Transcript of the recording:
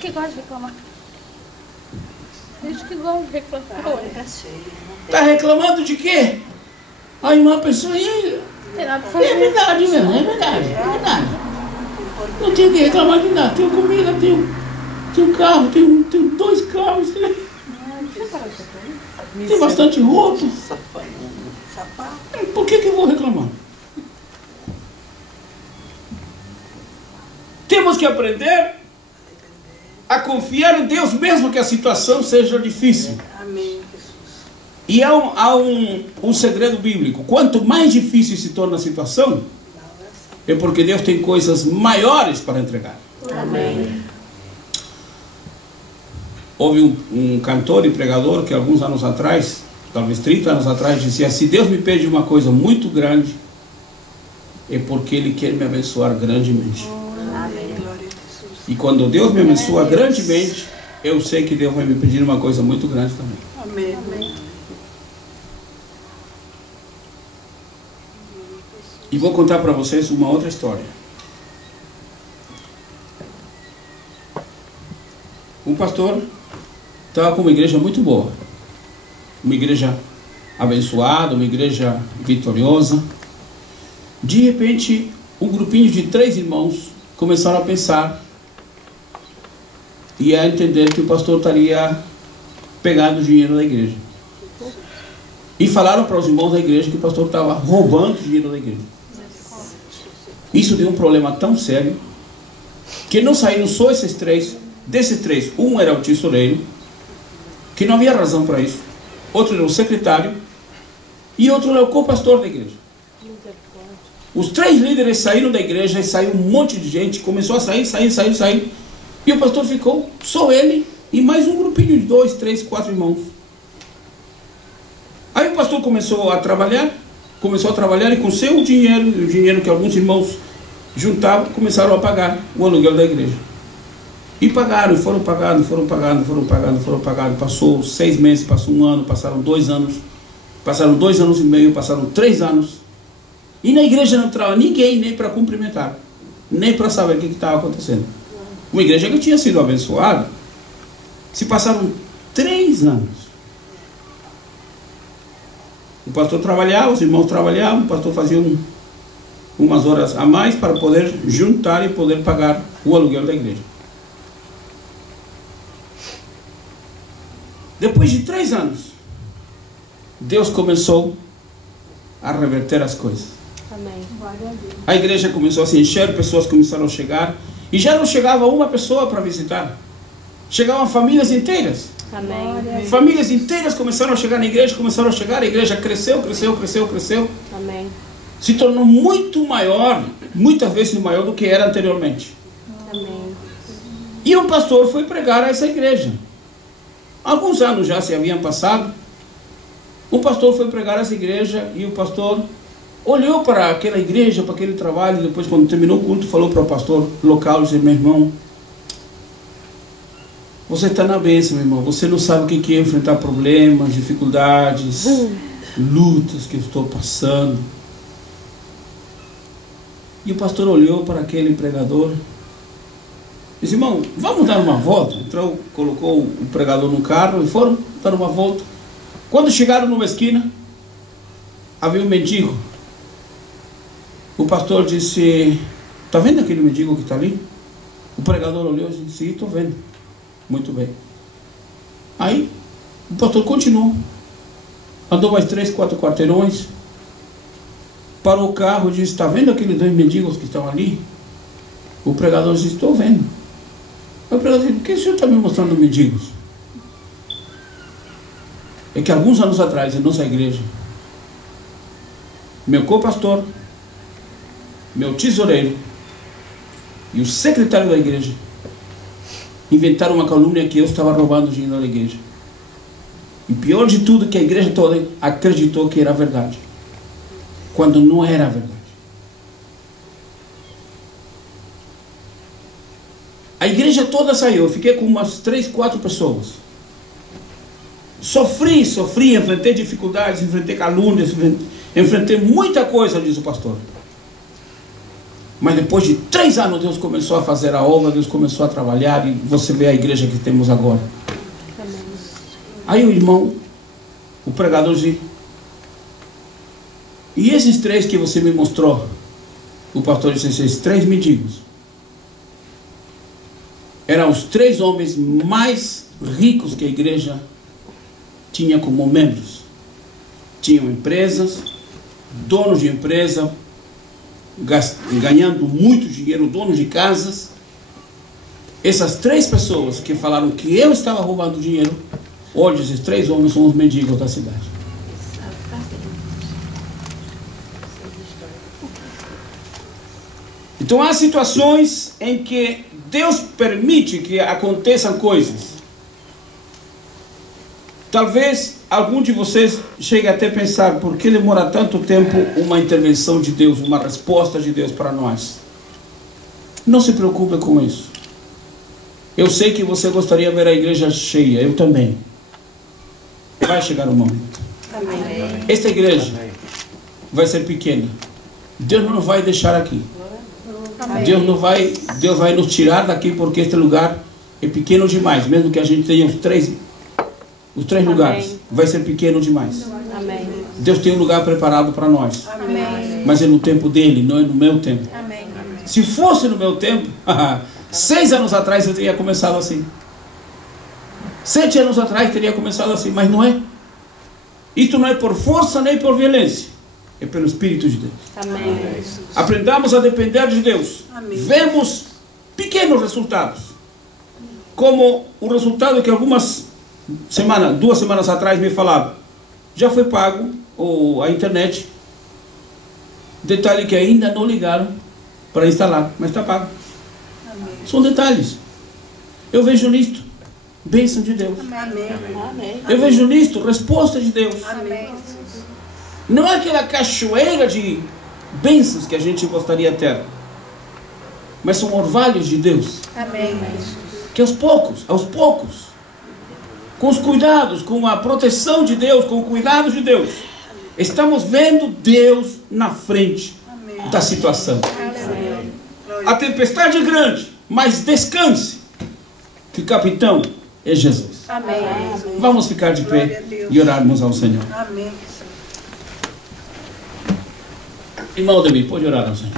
Que gosta de reclamar. Gente que gosta de reclamar. Está reclamando de quê? A irmã pensou, e Tem nada pra fazer. é verdade mesmo, é verdade, é verdade. Não tenho que reclamar de nada. Tenho comida, tenho carro, tenho 2 carros. Tem bastante roupa. Por que eu vou reclamar? Temos que aprender a confiar em Deus mesmo que a situação seja difícil. Amém, Jesus. E há um segredo bíblico. Quanto mais difícil se torna a situação, é porque Deus tem coisas maiores para entregar. Amém. Houve um cantor e pregador que alguns anos atrás, talvez 30 anos atrás, dizia: se Deus me pede uma coisa muito grande, é porque Ele quer me abençoar grandemente. Amém. Glória a Jesus. E quando Deus me abençoa grandemente, eu sei que Deus vai me pedir uma coisa muito grande também. Amém. Amém. E vou contar para vocês uma outra história. Um pastor estava com uma igreja muito boa. Uma igreja abençoada, uma igreja vitoriosa. De repente, um grupinho de 3 irmãos começaram a pensar e a entender que o pastor estaria pegando o dinheiro da igreja. E falaram para os irmãos da igreja que o pastor estava roubando o dinheiro da igreja. Isso deu um problema tão sério que não saíram só esses 3. Desses 3, um era o tesoureiro, que não havia razão para isso. Outro era o secretário e outro era o co-pastor da igreja. Os 3 líderes saíram da igreja e saiu um monte de gente, começou a sair. E o pastor ficou só ele e mais um grupinho de 2, 3, 4 irmãos. Aí o pastor começou a trabalhar e com seu dinheiro, o dinheiro que alguns irmãos juntavam, começaram a pagar o aluguel da igreja. E pagaram, foram pagando. Passou 6 meses, passou 1 ano, passaram 2 anos, passaram 2 anos e meio, passaram 3 anos. E na igreja não entrava ninguém nem para cumprimentar, nem para saber o que estava acontecendo. Uma igreja que tinha sido abençoada. Se passaram 3 anos. O pastor trabalhava, os irmãos trabalhavam, o pastor fazia umas horas a mais para poder juntar e poder pagar o aluguel da igreja. Depois de 3 anos, Deus começou a reverter as coisas. Amém. A igreja começou a se encher, pessoas começaram a chegar, e já não chegava uma pessoa para visitar, chegavam famílias inteiras. Amém. Famílias inteiras começaram a chegar na igreja, a igreja cresceu. Amém. Se tornou muito maior, muitas vezes maior do que era anteriormente. Amém. E o pastor foi pregar a essa igreja. Alguns anos já se haviam passado. O pastor foi pregar a essa igreja e o pastor olhou para aquela igreja, para aquele trabalho. Depois, quando terminou o culto, falou para o pastor local: disse: meu irmão, você está na bênção, meu irmão. Você não sabe o que é enfrentar problemas, dificuldades, lutas que eu estou passando. E o pastor olhou para aquele pregador e disse: irmão, vamos dar uma volta. Entrou, colocou o pregador no carro e foram dar uma volta. Quando chegaram numa esquina, havia um mendigo. O pastor disse: está vendo aquele mendigo que está ali? O pregador olhou e disse: sim, estou vendo. Muito bem. Aí o pastor continuou. Andou mais 3, 4 quarteirões. Parou o carro e disse: está vendo aqueles 2 mendigos que estão ali? O pregador disse: estou vendo. Aí o pregador disse: por que o senhor está me mostrando mendigos? É que alguns anos atrás, em nossa igreja, meu co-pastor, meu tesoureiro e o secretário da igreja inventaram uma calúnia que eu estava roubando dinheiro da igreja. E pior de tudo, que a igreja toda acreditou que era verdade, quando não era verdade. A igreja toda saiu. Eu fiquei com umas 3, 4 pessoas. Sofri, enfrentei dificuldades, enfrentei calúnias, enfrentei muita coisa, diz o pastor. Mas depois de 3 anos, Deus começou a fazer a obra, Deus começou a trabalhar, e você vê a igreja que temos agora. Amém. Aí o irmão, o pregador disse: e esses 3 que você me mostrou? O pastor disse: esses 3 mendigos eram os 3 homens mais ricos que a igreja tinha como membros. Tinham empresas, donos de empresa, ganhando muito dinheiro, donos de casas. Essas 3 pessoas que falaram que eu estava roubando dinheiro, hoje esses 3 homens são os mendigos da cidade. Então há situações em que Deus permite que aconteçam coisas. Talvez algum de vocês chegue até a pensar: por que demora tanto tempo uma intervenção de Deus, uma resposta de Deus para nós? Não se preocupe com isso. Eu sei que você gostaria de ver a igreja cheia, eu também. Vai chegar o momento. Amém. Esta igreja vai ser pequena. Deus não vai deixar aqui. Deus vai nos tirar daqui, porque este lugar é pequeno demais. Mesmo que a gente tenha os três lugares, vai ser pequeno demais. Amém. Deus tem um lugar preparado para nós. Amém. Mas é no tempo dele, não é no meu tempo. Amém. Se fosse no meu tempo, 6 anos atrás eu teria começado assim. 7 anos atrás teria começado assim, mas não é. Isto não é por força nem por violência, é pelo Espírito de Deus. Amém. Aprendamos a depender de Deus. Amém. Vemos pequenos resultados, como o resultado que algumas semanas, 2 semanas atrás me falaram: já foi pago a internet. Detalhe que ainda não ligaram para instalar, mas está pago. Amém. São detalhes. Eu vejo nisto bênção de Deus. Amém. Amém. Eu vejo nisto resposta de Deus. Amém. Não é aquela cachoeira de bênçãos que a gente gostaria de ter, mas são orvalhos de Deus, Amém. que aos poucos, com os cuidados, com a proteção de Deus, com o cuidado de Deus, estamos vendo Deus na frente da situação. Amém. A tempestade é grande, mas descanse, que o capitão é Jesus. Amém. Vamos ficar de pé e orarmos ao Senhor. Amém. Irmão Davi, pode orar ao Senhor.